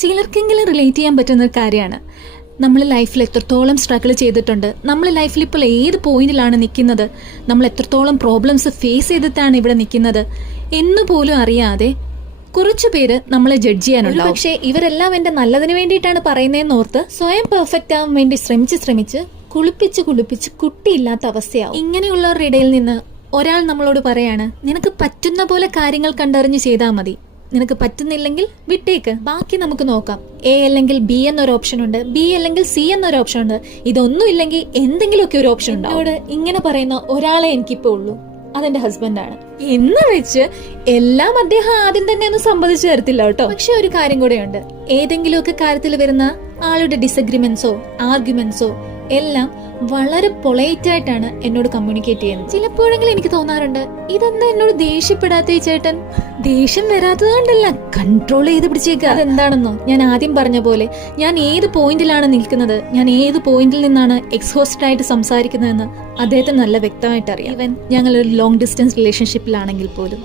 ചിലർക്കെങ്കിലും relate ചെയ്യാൻ പറ്റുന്ന ഒരു കാര്യമാണ്. നമ്മൾ ലൈഫിൽ എത്രത്തോളം സ്ട്രഗിൾ ചെയ്തിട്ടുണ്ട്, നമ്മൾ ലൈഫിൽ ഇപ്പോൾ ഏത് പോയിന്റിലാണ് നിൽക്കുന്നത്, നമ്മൾ എത്രത്തോളം പ്രോബ്ലംസ് ഫേസ് ചെയ്തിട്ടാണ് ഇവിടെ നിൽക്കുന്നത് എന്നുപോലും അറിയാതെ കുറച്ചു പേര് നമ്മളെ ജഡ്ജ് ചെയ്യാനുണ്ട്. പക്ഷേ ഇവരെല്ലാം എന്റെ നല്ലതിന് വേണ്ടിയിട്ടാണ് പറയുന്നതെന്ന് ഓർത്ത് സ്വയം പെർഫെക്റ്റ് ആവാൻ വേണ്ടി ശ്രമിച്ച് കുളിപ്പിച്ച് കുട്ടിയില്ലാത്ത അവസ്ഥയാവും. ഇങ്ങനെയുള്ളവരുടെ ഇടയിൽ നിന്ന് ഒരാൾ നമ്മളോട് പറയാണ്, നിനക്ക് പറ്റുന്ന പോലെ കാര്യങ്ങൾ കണ്ടറിഞ്ഞ് ചെയ്താൽ മതി, നിനക്ക് പറ്റുന്നില്ലെങ്കിൽ വിട്ടേക്ക്, ബാക്കി നമുക്ക് നോക്കാം. എ അല്ലെങ്കിൽ ബി എന്നൊരു ഓപ്ഷൻ ഉണ്ട്, ബി അല്ലെങ്കിൽ സി എന്നൊരു ഓപ്ഷൻ ഉണ്ട്, ഇതൊന്നും ഇല്ലെങ്കിൽ എന്തെങ്കിലുമൊക്കെ ഒരു ഓപ്ഷൻ ഉണ്ട്. അവിടെ ഇങ്ങനെ പറയുന്ന ഒരാളെ എനിക്കിപ്പോ ഉള്ളൂ, അതെന്റെ ഹസ്ബൻഡാണ് എന്ന് വെച്ച് എല്ലാം അദ്ദേഹം ആദ്യം തന്നെ ഒന്നും സമ്മതിച്ചു തരത്തില്ല കേട്ടോ. പക്ഷെ ഒരു കാര്യം കൂടെയുണ്ട്, ഏതെങ്കിലുമൊക്കെ കാര്യത്തിൽ വരുന്ന ആളുടെ ഡിസഗ്രിമെന്റ്സോ ആർഗ്യുമെന്റ്സോ എല്ലാം വളരെ പൊളൈറ്റ് ആയിട്ടാണ് എന്നോട് കമ്മ്യൂണിക്കേറ്റ് ചെയ്യുന്നത്. ചിലപ്പോഴെങ്കിലും എനിക്ക് തോന്നാറുണ്ട്, ഇതെന്താ എന്നോട് ദേഷ്യപ്പെടാത്ത ദേഷ്യൻ വരാത്തത് കൊണ്ടല്ല, കൺട്രോൾ ചെയ്ത് പിടിച്ചേക്കുക. അതെന്താണെന്നോ, ഞാൻ ആദ്യം പറഞ്ഞ പോലെ ഞാൻ ഏത് പോയിന്റിലാണ് നിൽക്കുന്നത്, ഞാൻ ഏത് പോയിന്റിൽ നിന്നാണ് എക്സ്ഹോസ്റ്റഡ് ആയിട്ട് സംസാരിക്കുന്നതെന്ന് അദ്ദേഹത്തിന് നല്ല വ്യക്തമായിട്ട് അറിയാം. ഈവൻ ഞങ്ങളൊരു ലോങ് ഡിസ്റ്റൻസ് റിലേഷൻഷിപ്പിലാണെങ്കിൽ പോലും.